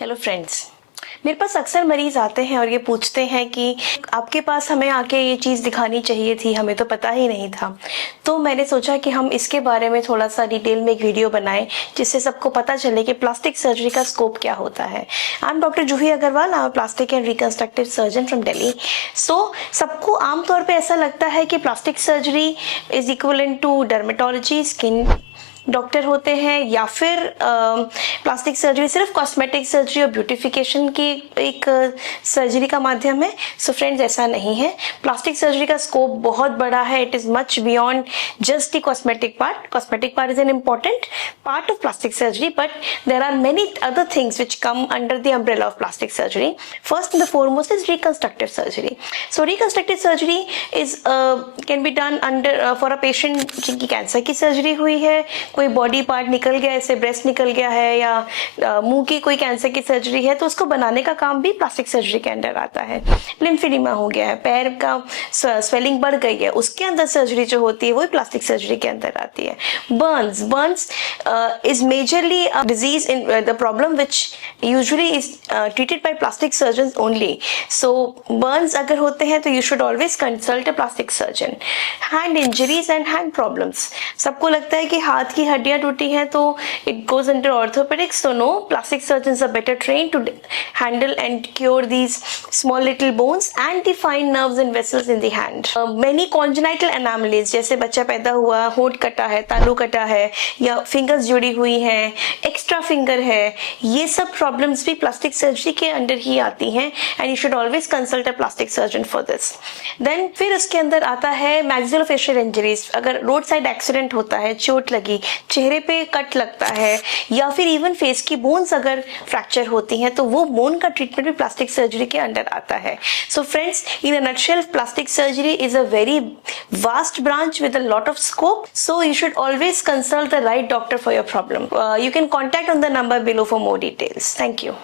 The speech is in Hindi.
हेलो फ्रेंड्स, मेरे पास अक्सर मरीज आते हैं और ये पूछते हैं कि आपके पास हमें आके ये चीज़ दिखानी चाहिए थी, हमें तो पता ही नहीं था। तो मैंने सोचा कि हम इसके बारे में थोड़ा सा डिटेल में एक वीडियो बनाएं जिससे सबको पता चले कि प्लास्टिक सर्जरी का स्कोप क्या होता है। I am doctor Juhi Agarwal, I am plastic and reconstructive surgeon from Delhi. सबको आमतौर पर ऐसा लगता है कि plastic surgery is equivalent to dermatology, skin doctor होते हैं, या फिर प्लास्टिक सर्जरी सिर्फ कॉस्मेटिक सर्जरी और ब्यूटिफिकेशन की एक सर्जरी का माध्यम है। सो फ्रेंड्स, ऐसा नहीं है। प्लास्टिक सर्जरी का स्कोप बहुत बड़ा है। It is much beyond just the cosmetic part. Cosmetic part is an important part of plastic surgery, but there are many other things which come under the umbrella of plastic surgery. First and the foremost is reconstructive surgery. So reconstructive surgery is can be done under for a patient जिनकी कैंसर की सर्जरी हुई है, कोई बॉडी पार्ट निकल गया, जैसे ब्रेस्ट निकल गया है, या मुंह की कोई कैंसर की सर्जरी है, तो उसको बनाने का काम भी प्लास्टिक सर्जरी के अंडर आता है। लिम्फेडिमा हो गया है, पैर का स्वेलिंग बढ़ गई है, उसके अंदर सर्जरी जो होती है वो प्लास्टिक सर्जरी के अंदर आती है। Burns is majorly a disease in the problem which usually is treated by plastic surgeon only. So Burns अगर होते हैं तो you should always consult a plastic surgeon. Hand injuries and hand problems, सबको लगता है कि हाथ की हड्डियां टूटी हैं तो इट गोज अंडर ऑर्थोपेडिक्स। तो no, plastic surgeons are better train to handle and cure these small little bones and the fine nerves and vessels in the hand. Many congenital anomalies, जैसे बच्चा पैदा हुआ, होंठ कटा है, तालू कटा है, या फिंगर्स जुड़ी हुई हैं, एक्स्ट्रा फिंगर है, ये सब प्रॉब्लम्स भी प्लास्टिक सर्जरी के अंडर ही आती हैं, and you should always consult a plastic surgeon for this. Then फिर उसके अंदर आता है मैक्सिलोफेशियल इंजरीज। अगर रोड साइड एक्सीडेंट होता है, चोट लगी, चेहरे पे कट लगता है, या फिर इवन फेस की बोन्स अगर फ्रैक्चर होती हैं, तो वो बोन का ट्रीटमेंट भी प्लास्टिक सर्जरी के अंडर आता है। So friends, in a nutshell, plastic surgery is a very vast branch with a lot of scope, so you should always consult the right doctor for your problem. You can contact on the number below for more details. Thank you.